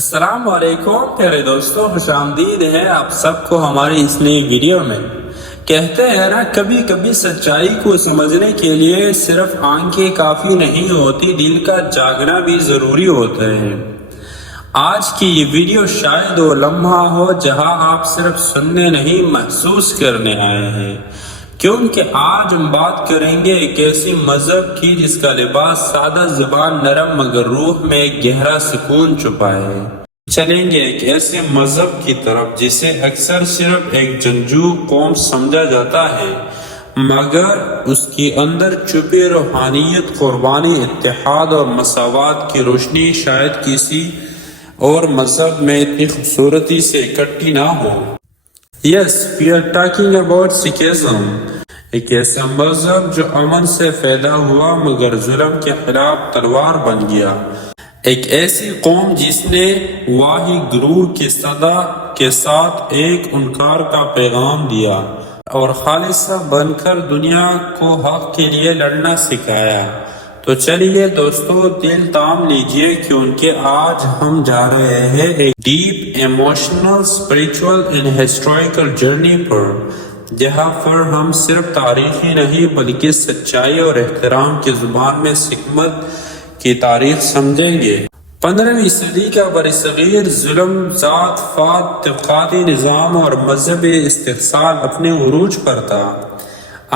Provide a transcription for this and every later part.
السلام علیکم پیارے دوستوں، خوش آمدید ہے آپ سب کو ہماری اس نئی ویڈیو میں۔ کہتے ہیں نا، کبھی کبھی سچائی کو سمجھنے کے لیے صرف آنکھیں کافی نہیں ہوتی، دل کا جاگنا بھی ضروری ہوتا ہے۔ آج کی یہ ویڈیو شاید وہ لمحہ ہو جہاں آپ صرف سننے نہیں محسوس کرنے آئے ہیں، کیونکہ آج ہم بات کریں گے ایک ایسی مذہب کی جس کا لباس سادہ زبان نرم مگر روح میں ایک گہرا سکون چھپا ہے۔ چلیں گے ایک ایسے مذہب کی طرف جسے اکثر صرف ایک جنگجو قوم سمجھا جاتا ہے، مگر اس کی اندر چھپی روحانیت، قربانی، اتحاد اور مساوات کی روشنی شاید کسی اور مذہب میں اتنی خوبصورتی سے اکٹھی نہ ہو۔ Yes, we are talking about Sikhism، ایک ایسا مذہب جو امن سے پیدا ہوا مگر ظلم کے خلاف تلوار بن گیا۔ ایک ایسی قوم جس نے واہی گرو کی صدا کے ساتھ ایک انکار کا پیغام دیا اور خالصہ بن کر دنیا کو حق کے لیے لڑنا سکھایا۔ تو چلیے دوستو، دل تام لیجئے کیونکہ آج ہم جا رہے ہیں ایک deep emotional, spiritual and historical journey پر، جہاں پر ہم صرف تاریخی نہیں بلکہ سچائی اور احترام کی زبان میں حکمت کی تاریخ سمجھیں گے۔ 15ویں صدی کا برصغیر ظلم، ذات پات، طبقاتی نظام اور مذہبی استحصال اپنے عروج پر تھا۔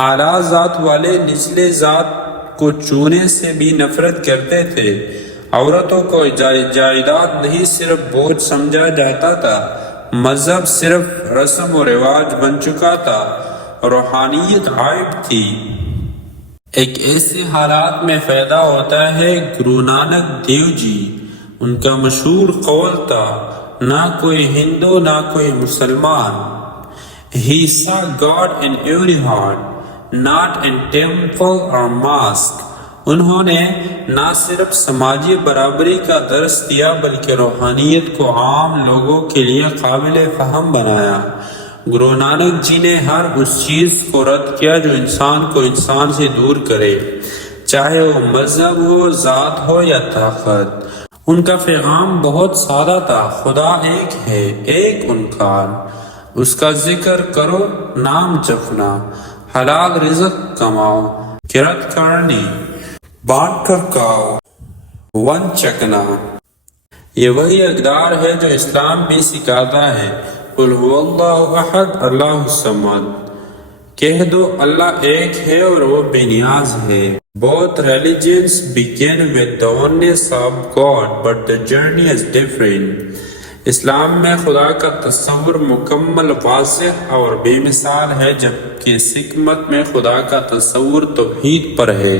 اعلیٰ ذات والے نچلے ذات کو چھونے سے بھی نفرت کرتے تھے۔ عورتوں کو جائیداد نہیں صرف بوجھ سمجھا جاتا تھا، مذہب صرف رسم و رواج بن چکا تھا، روحانیت غائب تھی۔ ایک ایسے حالات میں پیدا ہوتا ہے گرو نانک دیو جی۔ ان کا مشہور قول تھا، نہ کوئی ہندو نہ کوئی مسلمان۔ He saw God in every heart, not in temple or mosque۔ انہوں نے نہ صرف سماجی برابری کا درس دیا بلکہ روحانیت کو عام لوگوں کے لیے قابل فہم بنایا۔ گرو نانک جی نے ہر اس چیز کو رد کیا جو انسان کو انسان سے دور کرے، چاہے وہ مذہب ہو، ذات ہو یا طاقت۔ ان کا پیغام بہت سادہ تھا، خدا ایک ہے، ایک انکار، اس کا ذکر کرو، نام جپنا، حلال رزق کماؤ، کرت کرنی، بانٹ کر کھاؤ، ون چکنا۔ یہ وہی اقدار ہے جو اسلام بھی سکھاتا ہے، قل هو اللہ احد اللہ الصمد، کہہ دو اللہ ایک ہے اور وہ بے نیاز ہے۔ Both religions begin with the oneness of God, but the journey is different۔ اسلام میں خدا کا تصور مکمل، واضح اور بے مثال ہے، جبکہ سکھ میں خدا کا تصور توحید پر ہے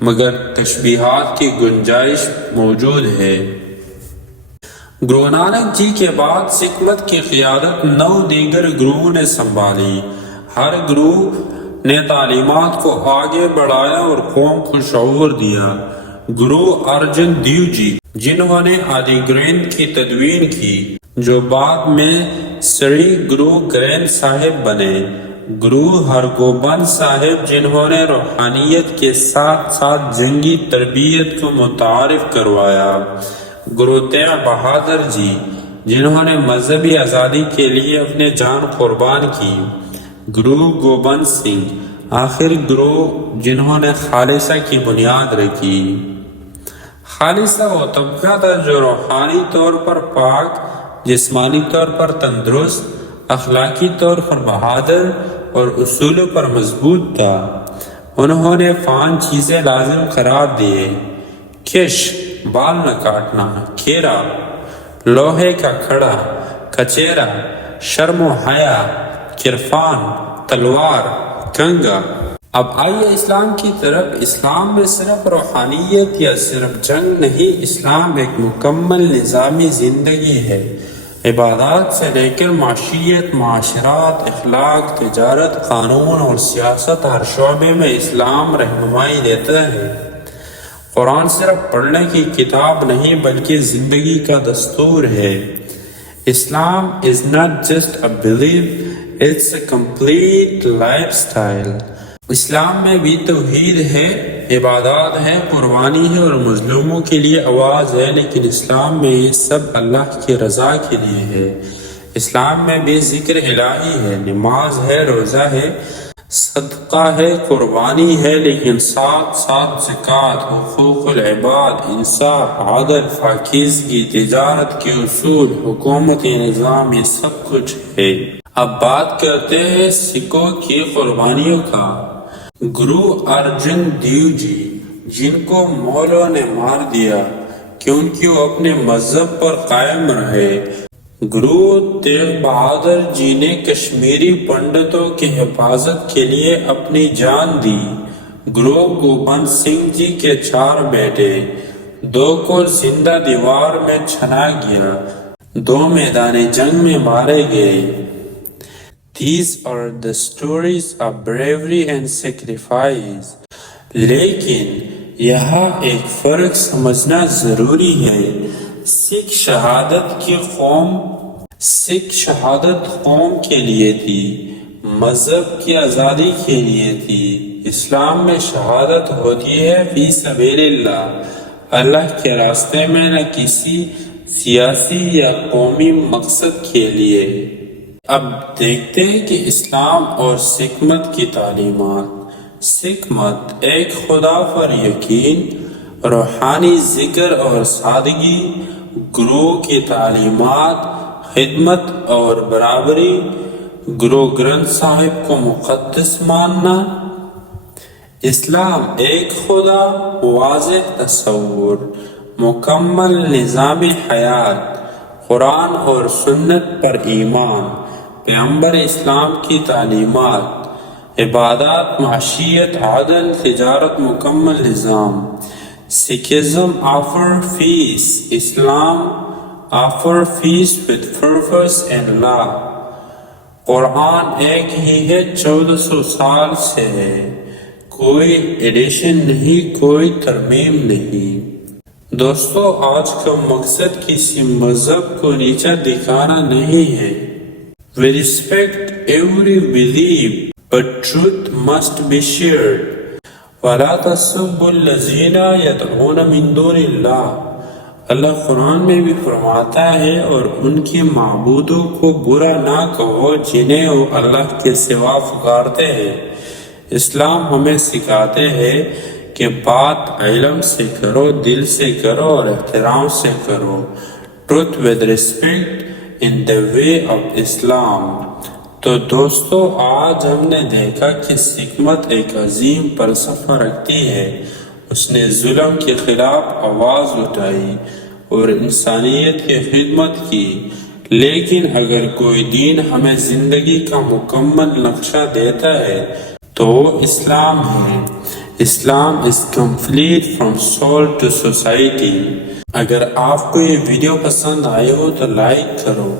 مگر تشبیہات کی گنجائش موجود ہے۔ گرو نانک جی کے بعد سکھ مت کی قیادت 9 دیگر گروؤں نے سنبھالی۔ ہر گرو نے تعلیمات کو آگے بڑھایا اور قوم کو شعور دیا۔ گرو ارجن دیو جی، جنہوں نے آدی گرینتھ کی تدوین کی، جو بعد میں سری گرو گرینتھ صاحب بنے۔ گرو ہرگوبند صاحب، جنہوں نے روحانیت کے ساتھ ساتھ جنگی تربیت کو متعارف کروایا۔ گرو تیغ بہادر جی، جنہوں نے مذہبی آزادی کے لیے اپنے جان قربان کی۔ گرو گوبند سنگھ، آخر گرو جنہوں نے خالصہ کی بنیاد رکھی۔ خالصہ وہ طبقہ تھا جو روحانی طور پر پاک، جسمانی طور پر تندرست، اخلاقی طور پر بہادر اور اصولوں پر مضبوط تھا۔ انہوں نے 5 چیزیں لازم قرار دیے: کش، بال نہ کاٹنا، کھیرا، لوہے کا کھڑا، کچیرا، شرم و حیا، کرفان، تلوار، کنگا۔ اب آئیے اسلام کی طرف۔ اسلام میں صرف روحانیت یا صرف جنگ نہیں، اسلام ایک مکمل نظامی زندگی ہے۔ عبادات سے لے کر معاشیت، معاشرات، اخلاق، تجارت، قانون اور سیاست، ہر شعبے میں اسلام رہنمائی دیتا ہے۔ قرآن صرف پڑھنے کی کتاب نہیں بلکہ زندگی کا دستور ہے۔ اسلام is not just a belief, it's a complete lifestyle۔ اسلام میں بھی توحید ہے، عبادات ہیں، قربانی ہے اور مظلوموں کے لیے آواز ہے، لیکن اسلام میں یہ سب اللہ کی رضا کے لیے ہے۔ اسلام میں بھی ذکر الہی ہے، نماز ہے، روزہ ہے، صدقہ ہے، قربانی ہے، لیکن ساتھ ساتھ زکوٰۃ، حقوق العباد، انصاف، عدل، پاکیزگی، تجارت کے اصول، حکومتی نظام، یہ سب کچھ ہے۔ اب بات کرتے ہیں سکھوں کی قربانیوں کا۔ گرو ارجن دیو جی، جن کو مغلوں نے مار دیا کیونکہ وہ اپنے مذہب پر قائم رہے، گرو تیغ بہادر جی نے کشمیری پنڈتوں کی حفاظت کے لیے اپنی جان دی، گرو گوبند سنگھ جی کے 4 بیٹے، 2 کو زندہ دیوار میں چھنا گیا، 2 میدان جنگ میں مارے گئے۔ These are the stories of bravery and sacrifice. لیکن یہاں ایک فرق سمجھنا ضروری ہے۔ سکھ شہادت قوم کے لیے تھی، مذہب کی آزادی کے لیے تھی۔ اسلام میں شہادت ہوتی ہے فی سبیل اللہ، اللہ کے راستے میں، نہ کسی سیاسی یا قومی مقصد کے لیے۔ اب دیکھتے ہیں کہ اسلام اور سکھ مت کی تعلیمات۔ سکھ مت ایک خدا پر یقین، روحانی ذکر اور سادگی، گرو کی تعلیمات، خدمت اور برابری، گرو گرنتھ صاحب کو مقدس ماننا۔ اسلام ایک خدا، واضح تصور، مکمل نظام حیات، قرآن اور سنت پر ایمان، پیغمبر اسلام کی تعلیمات، عبادات، معاشیت، عدل، تجارت، مکمل نظام۔ سکھزم آفر پیس، اسلام offer peace with purpose and law۔ قرآن ایک ہی ہے، 1400 سال سے ہے، کوئی ایڈیشن نہیں، کوئی ترمیم نہیں۔ دوستو، آج کا مقصد کسی مذہب کو نیچا دکھانا نہیں ہے۔ We respect every belief, but truth must be shared. وَلَا تَسُبُّوا الَّذِينَ يَدْعُونَ مِن دُونِ اللَّهِ۔ اللہ قرآن میں بھی فرماتا ہے، اور ان کے معبودوں کو برا نہ کہو جنہیں وہ اللہ کے سوا پکارتے ہیں۔ اسلام ہمیں سکھاتے ہیں کہ بات علم سے کرو، دل سے کرو اور احترام سے کرو۔ Truth with respect in the way of Islam۔ تو دوستو، آج ہم نے دیکھا کہ سکھ مت ایک عظیم فلسفہ رکھتی ہے۔ اس نے ظلم کے خلاف آواز اٹھائی اور انسانیت کی خدمت کی۔ لیکن اگر کوئی دین ہمیں زندگی کا مکمل نقشہ دیتا ہے تو وہ اسلام ہے۔ اسلام is complete from soul to society۔ اگر آپ کو یہ ویڈیو پسند آئے ہو تو لائک کرو،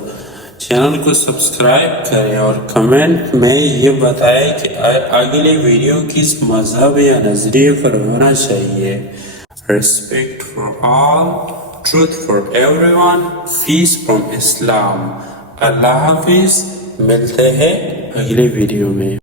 چینل کو سبسکرائب کریں اور کمنٹ میں یہ بتائیں کہ اگلے ویڈیو کس مذہب یا نظریے پر ہونا چاہیے۔ Respect for all, truth for everyone, peace from Islam۔ اللہ حافظ، ملتے ہیں اگلے ویڈیو میں۔